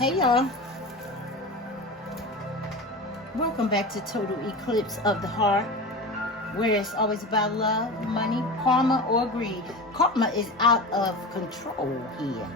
Hey y'all, welcome back to Total Eclipse of the Heart, where it's always about love, money, karma, or greed. Karma is out of control here.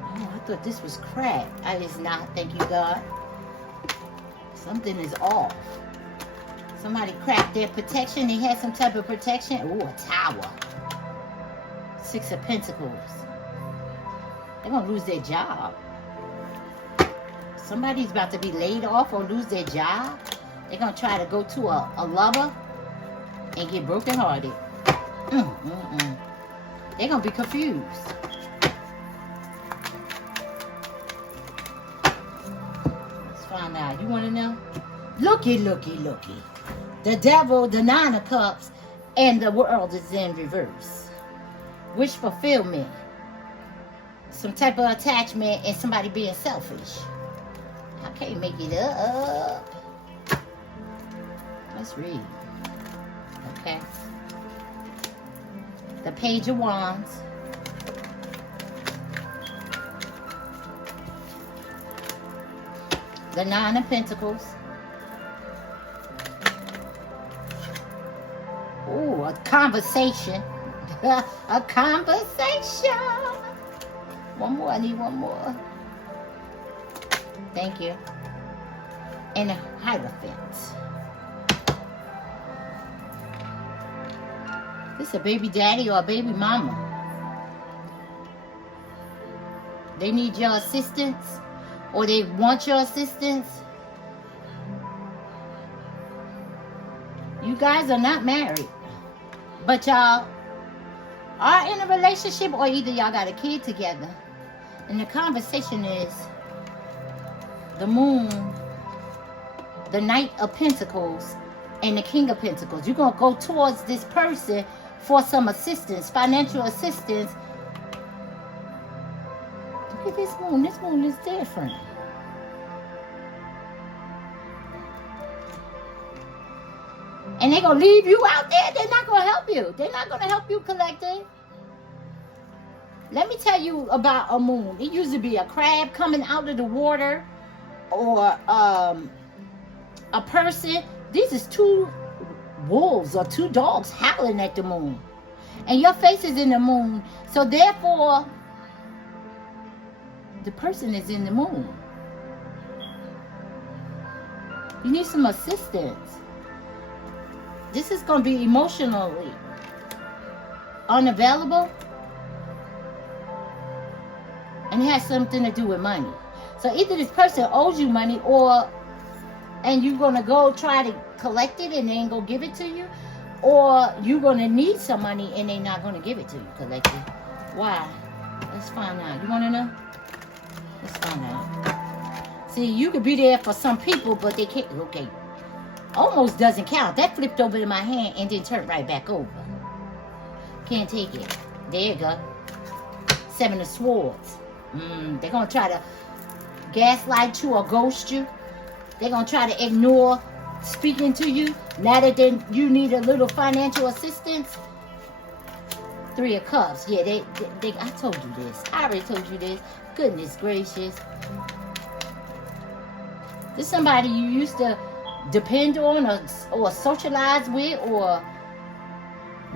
Oh, I thought this was crack. I is not, thank you God. Something is off. Somebody cracked their protection. They had some type of protection. Oh, a tower. Six of Pentacles. They're going to lose their job. Somebody's about to be laid off or lose their job. They're going to try to go to a lover and get brokenhearted. They're going to be confused. Let's find out. You want to know? Looky, looky, looky. The devil, the Nine of Cups, and the world is in reverse. Wish fulfillment. Some type of attachment and somebody being selfish. I can't make it up. Let's read. Okay. The Page of Wands. The Nine of Pentacles. Ooh, a conversation. A conversation. One more, I need one more. Thank you. And a Hierophant. This a baby daddy or a baby mama. They need your assistance or they want your assistance. You guys are not married, but y'all are in a relationship, or either y'all got a kid together. And the conversation is the Moon, the Knight of Pentacles, and the King of Pentacles. You're going to go towards this person for some assistance, financial assistance. Look at this moon. This moon is different. And they're going to leave you out there. They're not going to help you. They're not going to help you, collective. Let me tell you about a moon. It used to be a crab coming out of the water, or a person. These is two wolves or two dogs howling at the moon. And your face is in the moon. So therefore, the person is in the moon. You need some assistance. This is going to be emotionally unavailable. And it has something to do with money. So either this person owes you money, and you're going to go try to collect it and they ain't going to give it to you. Or you're going to need some money and they're not going to give it to you, collective. Why? Let's find out. You want to know? Let's find out. See, you could be there for some people, but they can't. Okay. Almost doesn't count. That flipped over in my hand and then turned right back over. Can't take it. There you go. Seven of Swords. They're going to try to gaslight you or ghost you. They're going to try to ignore speaking to you. Now that you need a little financial assistance. Three of Cups. Yeah, I told you this. I already told you this. Goodness gracious. This is somebody you used to depend on or socialize with or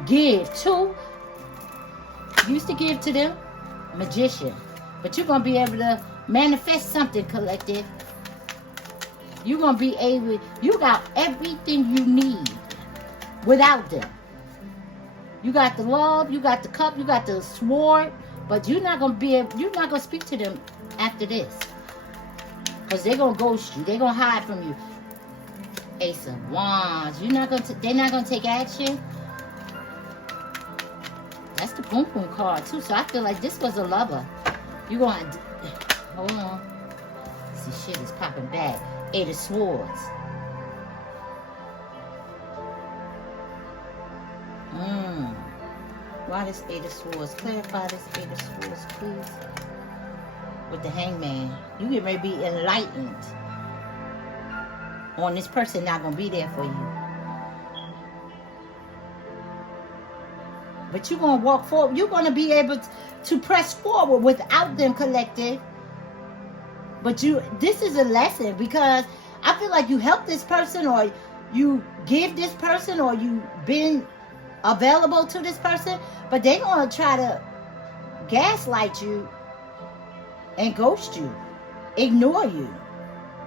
give to. You used to give to them. Magician. But you're going to be able to manifest something, collective. You're going to be able, you got everything you need without them. You got the love, you got the cup, you got the sword, but you're not going to be able, you're not going to speak to them after this. Because they're going to ghost you. They're going to hide from you. Ace of Wands. They're not going to take action. That's the Boom Boom card too. So I feel like this was a lover. You going to... Hold on. See, shit is popping back. Eight of Swords. Why this Eight of Swords? Clarify this Eight of Swords, please. With the Hangman. You get ready to be enlightened on this person not going to be there for you. But you're going to walk forward. You're going to be able to press forward without them, collective. But this is a lesson, because I feel like you help this person, or you give this person, or you've been available to this person, but they're going to try to gaslight you and ghost you, ignore you.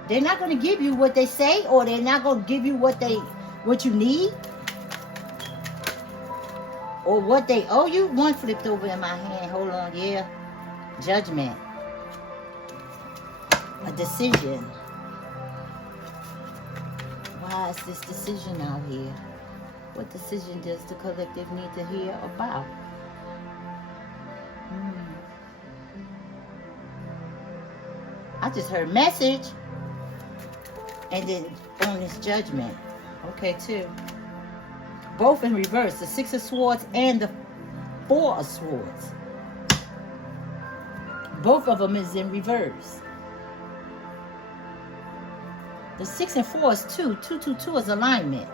They're not going to give you what they say, or they're not going to give you what you need, or what they owe you. One flipped over in my hand. Hold on. Yeah. Judgment. A decision. Why is this decision out here? What decision does the collective need to hear about? I just heard message. And then on this judgment. Okay, too. Both in reverse. The Six of Swords and the Four of Swords. Both of them is in reverse. The 6 and 4 is 2. 2, 2, 2 is alignment.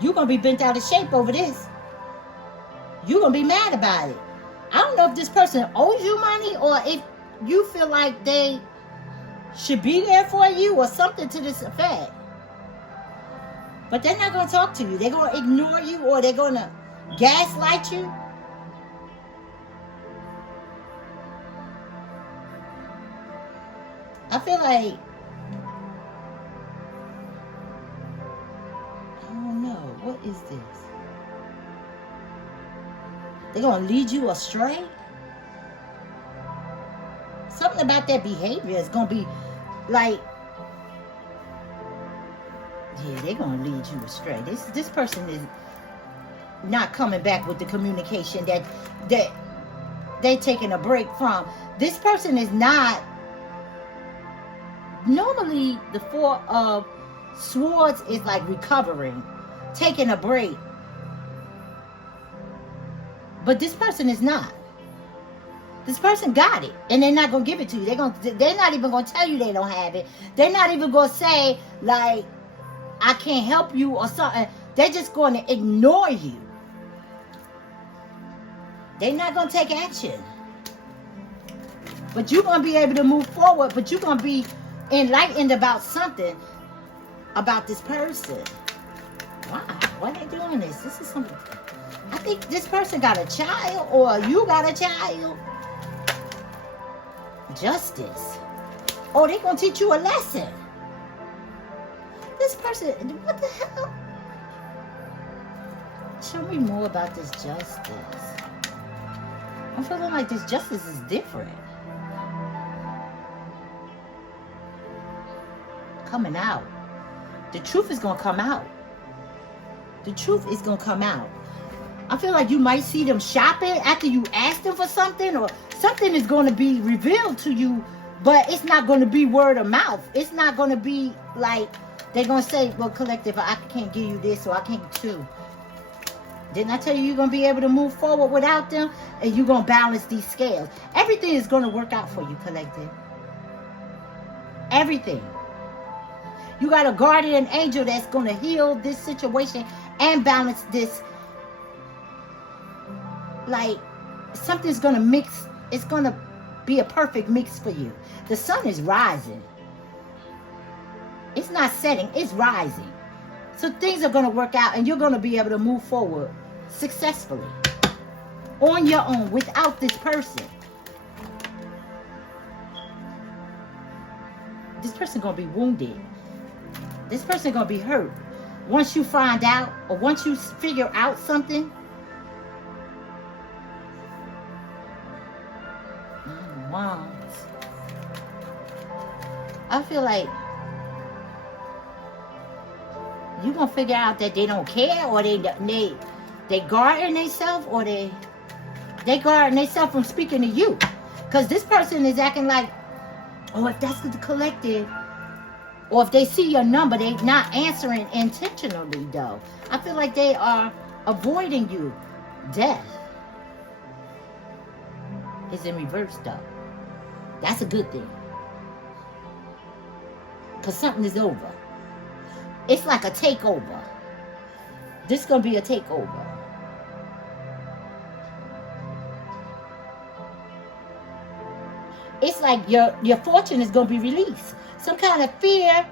You're going to be bent out of shape over this. You're going to be mad about it. I don't know if this person owes you money, or if you feel like they should be there for you, or something to this effect. But they're not going to talk to you. They're going to ignore you, or they're going to gaslight you. I feel like, I don't know, what is this? They're going to lead you astray? Something about their behavior is going to be like, yeah, they're going to lead you astray. This person is not coming back with the communication that they're taking a break from. This person is not. Normally, the Four of Swords is like recovering, taking a break. But this person is not. This person got it, and they're not gonna give it to you. They're not even gonna tell you they don't have it. They're not even gonna say like, I can't help you or something. They're just going to ignore you. They're not going to take action. But you're going to be able to move forward. But you're going to be enlightened about something about this person. Why? Why are they doing this? This is something. I think this person got a child, or you got a child. Justice. Oh, they're going to teach you a lesson. This person, what the hell? Show me more about this justice. I'm feeling like this justice is different. Coming out. The truth is going to come out. The truth is going to come out. I feel like you might see them shopping after you ask them for something, or something is going to be revealed to you, but it's not going to be word of mouth. It's not going to be like, they're going to say, well, collective, I can't give you this, or I can't too. Didn't I tell you you're going to be able to move forward without them? And you're going to balance these scales. Everything is going to work out for you, collective. Everything. You got a guardian angel that's going to heal this situation and balance this. Like, something's going to mix. It's going to be a perfect mix for you. The sun is rising. It's not setting, it's rising. So things are going to work out, and you're going to be able to move forward successfully on your own without this person. This person going to be wounded. This person going to be hurt. Once you find out, or once you figure out something. Wands. I feel like you're going to figure out that they don't care, or they guarding themselves, or they guarding themselves from speaking to you. Because this person is acting like, oh, if that's the collective, or if they see your number, they're not answering intentionally, though. I feel like they are avoiding you. Death is in reverse, though. That's a good thing. Because something is over. It's like a takeover. This is going to be a takeover. it's like your fortune is going to be released. Some kind of fear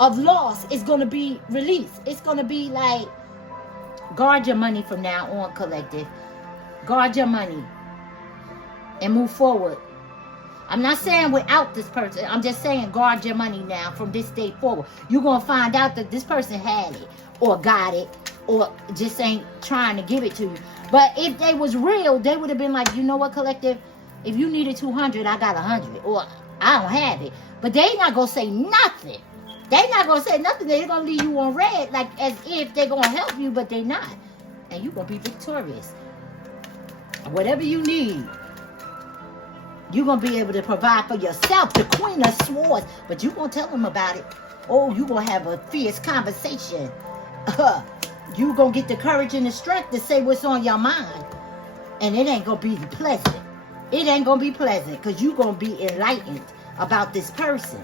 of loss is going to be released. It's going to be like, guard your money from now on, collective. Guard your money and move forward. I'm not saying without this person. I'm just saying guard your money now from this day forward. You're going to find out that this person had it or got it or just ain't trying to give it to you. But if they was real, they would have been like, you know what, collective? If you needed 200, I got 100. Or I don't have it. But they not going to say nothing. They not going to say nothing. They're going to leave you on red like as if they're going to help you, but they not. And you're going to be victorious. Whatever you need, you're going to be able to provide for yourself, the Queen of Swords. But you're going to tell them about it. Oh, you're going to have a fierce conversation. You're going to get the courage and the strength to say what's on your mind. And it ain't going to be pleasant. It ain't going to be pleasant because you're going to be enlightened about this person.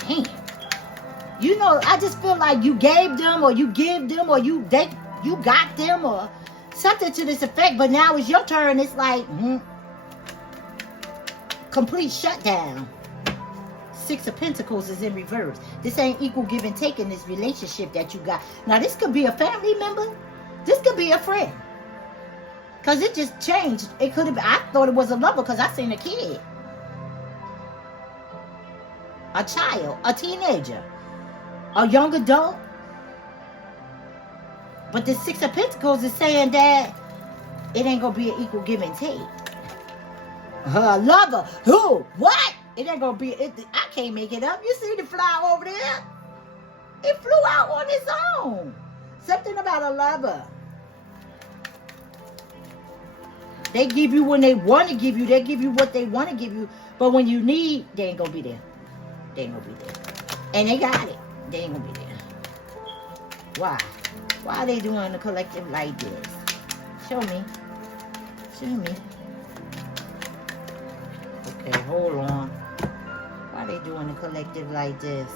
Damn. You know, I just feel like you gave them or you give them or you got them or something to this effect. But now it's your turn. It's like, complete shutdown. 6 of Pentacles is in reverse. This ain't equal give and take in this relationship that you got. Now, this could be a family member. This could be a friend. Because it just changed. It could have. I thought it was a lover because I seen a kid. A child. A teenager. A young adult. But the 6 of Pentacles is saying that it ain't going to be an equal give and take. Lover. Who? What? It ain't going to be. I can't make it up. You see the flower over there? It flew out on its own. Something about a lover. They give you when they want to give you. They give you what they want to give you. But when you need, they ain't going to be there. They ain't going to be there. And they got it. They ain't going to be there. Why? Why are they doing the collective like this? Show me. Show me. Okay, hold on. Why are they doing the collective like this?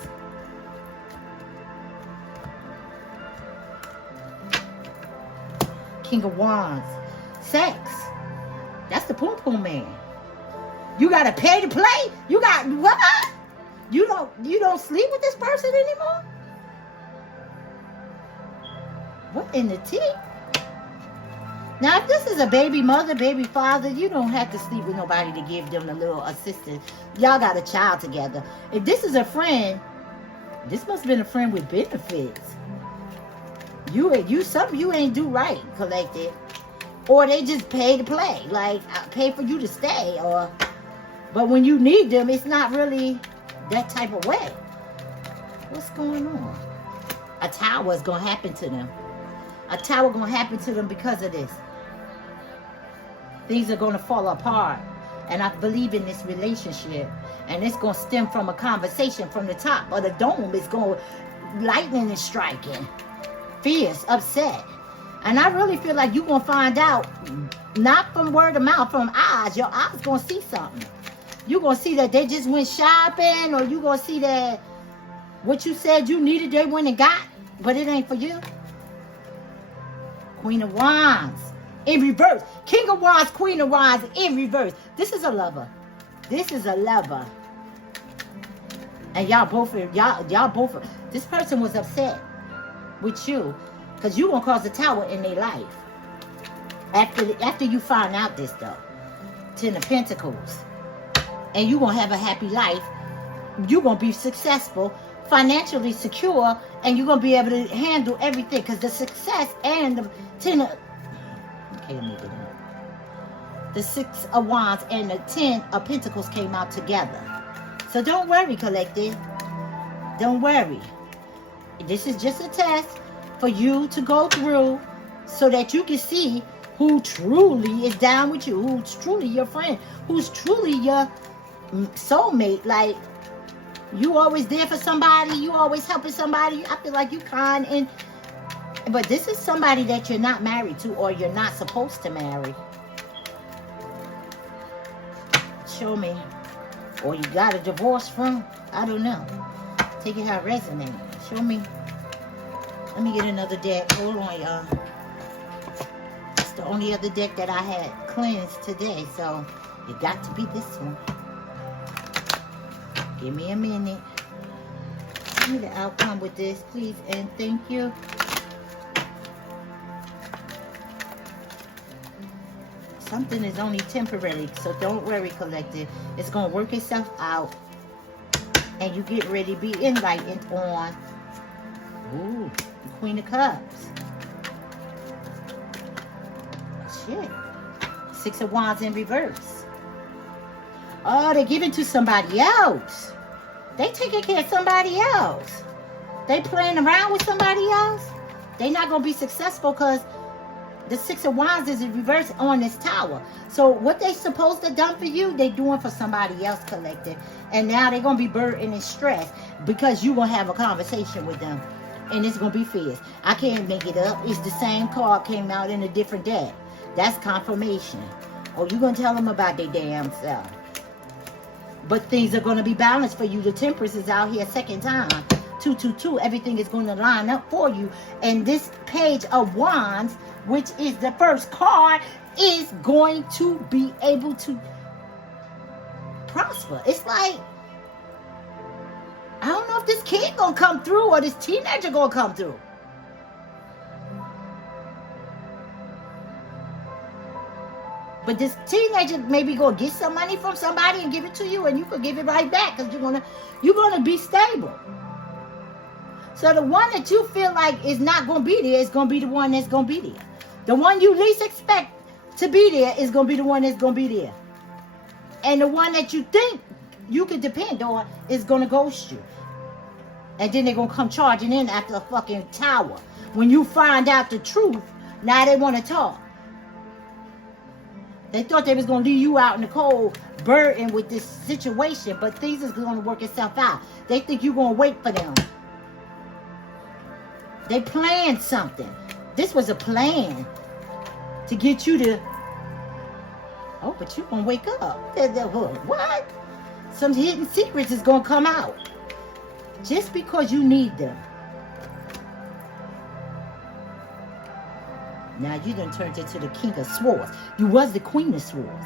King of Wands. Sex. That's the Poom Poom Man. You gotta pay to play? You got what? You don't sleep with this person anymore? What in the tea? Now, if this is a baby mother, baby father, you don't have to sleep with nobody to give them a little assistance. Y'all got a child together. If this is a friend, this must have been a friend with benefits. Something you ain't do right, collective. Or they just pay to play. Like, I pay for you to stay. But when you need them, it's not really that type of way. What's going on? A tower is going to happen to them. A tower going to happen to them because of this. Things are going to fall apart. And I believe in this relationship. And it's going to stem from a conversation from the top of the dome. It's going to, lightning is striking. Fierce, upset. And I really feel like you're going to find out, not from word of mouth, from eyes. Your eyes going to see something. You're going to see that they just went shopping, or you're going to see that what you said you needed, they went and got, but it ain't for you. Queen of Wands in reverse. King of Wands, Queen of Wands in reverse. This is a lover. This is a lover. And y'all both, this person was upset with you because you gonna cause a tower in their life. After you find out this stuff. 10 of Pentacles. And you gonna have a happy life. You gonna be successful, financially secure, and you're gonna be able to handle everything because the success and the 10 of, okay, let me get it. The 6 of Wands and the 10 of Pentacles came out together. So don't worry, collective. Don't worry. This is just a test for you to go through so that you can see who truly is down with you, who's truly your friend, who's truly your soulmate. Like, you always there for somebody, you always helping somebody. I feel like you kind, but this is somebody that you're not married to or you're not supposed to marry. Show me. Or you got a divorce from, I don't know. Take it how it resonates. Show me. Let me get another deck. Hold on, y'all. It's the only other deck that I had cleansed today. So It got to be this one. Give me a minute. Give me the outcome with this, please, and thank you. Something is only temporary, so don't worry, collective. It's going to work itself out. And you get ready to be enlightened on, ooh, the Queen of Cups. Shit. Six of Wands in reverse. Oh, they're giving to somebody else. They taking care of somebody else. They playing around with somebody else. They not going to be successful because the Six of Wands is in reverse on this tower. So what they supposed to done for you, they doing for somebody else, collective. And now they're going to be burdened and stressed because you're going to have a conversation with them. And it's going to be fierce. I can't make it up. It's the same card came out in a different deck. That's confirmation. Oh, you're going to tell them about their damn self. But things are going to be balanced for you. The Temperance is out here second time. 222. Everything is going to line up for you. And this Page of Wands, which is the first card, is going to be able to prosper. It's like, I don't know if this kid gonna come through or this teenager gonna come through. But this teenager maybe gonna get some money from somebody and give it to you, and you could give it right back because you're gonna be stable. So the one that you feel like is not gonna be there is gonna be the one that's gonna be there. The one you least expect to be there is going to be the one that's going to be there. And the one that you think you can depend on is going to ghost you. And then they're going to come charging in after a fucking tower. When you find out the truth, now they want to talk. They thought they was going to leave you out in the cold, burdened with this situation, but things is going to work itself out. They think you're going to wait for them. They planned something. This was a plan to get you to, oh, but you're going to wake up. What? Some hidden secrets is going to come out. Just because you need them. Now you done turned into the King of Swords. You was the Queen of Swords.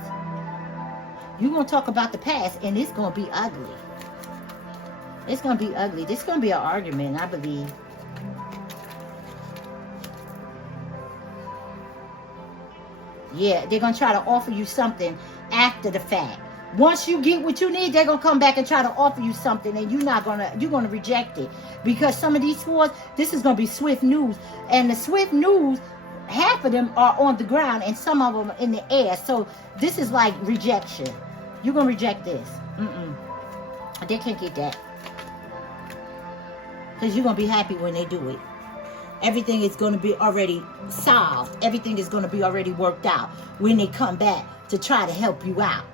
You're going to talk about the past, and it's going to be ugly. It's going to be ugly. This is going to be an argument, I believe. Yeah, they're going to try to offer you something after the fact. Once you get what you need, they're going to come back and try to offer you something, and you're going to reject it. Because some of these swords, this is going to be swift news. And the swift news, half of them are on the ground and some of them are in the air. So this is like rejection. You're going to reject this. They can't get that. Because you're going to be happy when they do it. Everything is going to be already solved. Everything is going to be already worked out when they come back to try to help you out.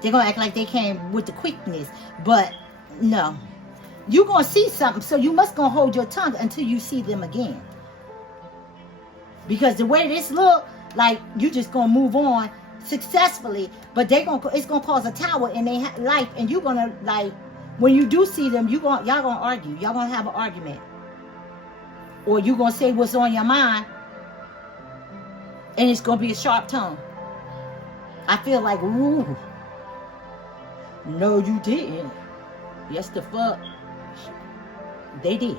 They're going to act like they came with the quickness. But no. You're going to see something. So you must going to hold your tongue until you see them again. Because the way this look, like you just going to move on successfully. But it's going to cause a tower in their life. And you're going to like... When you do see them, y'all gonna argue. Y'all gonna have an argument. Or you gonna say what's on your mind. And it's gonna be a sharp tongue. I feel like, ooh. No, you didn't. Yes, the fuck. They did.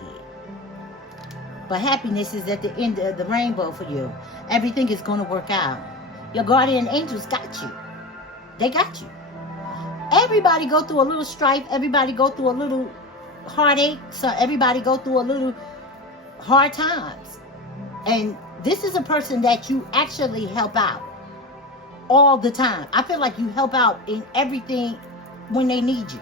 But happiness is at the end of the rainbow for you. Everything is gonna work out. Your guardian angels got you. They got you. Everybody go through a little strife. Everybody go through a little heartache. So everybody go through a little hard times. And this is a person that you actually help out all the time. I feel like you help out in everything when they need you.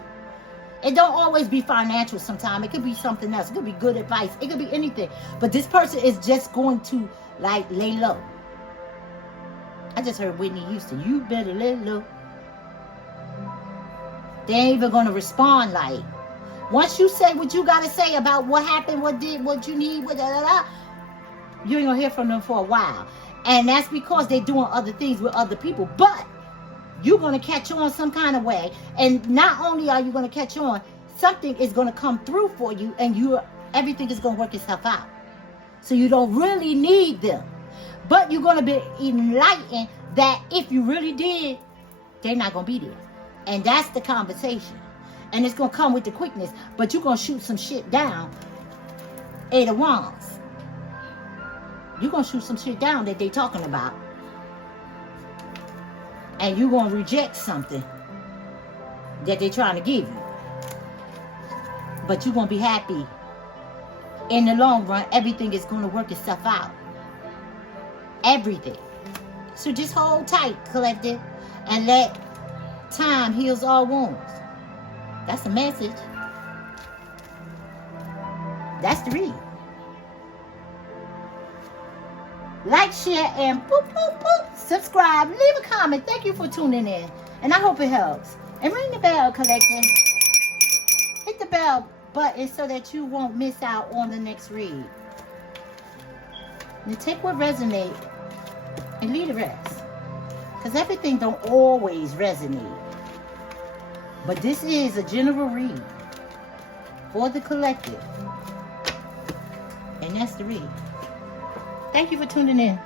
It don't always be financial sometimes. It could be something else. It could be good advice. It could be anything. But this person is just going to like lay low. I just heard Whitney Houston. You better lay low. They ain't even going to respond like. Once you say what you got to say about what happened, what you need, you ain't going to hear from them for a while. And that's because they're doing other things with other people. But you're going to catch on some kind of way. And not only are you going to catch on, something is going to come through for you. And everything is going to work itself out. So you don't really need them. But you're going to be enlightened that if you really did, they're not going to be there. And that's the conversation. And it's going to come with the quickness. But you're going to shoot some shit down. Eight of Wands. You're going to shoot some shit down that they're talking about. And you're going to reject something that they're trying to give you. But you're going to be happy. In the long run, everything is going to work itself out. Everything. So just hold tight, collective, and let time heals all wounds. That's the message. That's the read. Like, share, and boop, boop, boop. Subscribe. Leave a comment. Thank you for tuning in. And I hope it helps. And ring the bell, collective. Hit the bell button so that you won't miss out on the next read. Now take what resonates and leave the rest. Because everything don't always resonate. But this is a general read for the collective. And that's the read. Thank you for tuning in.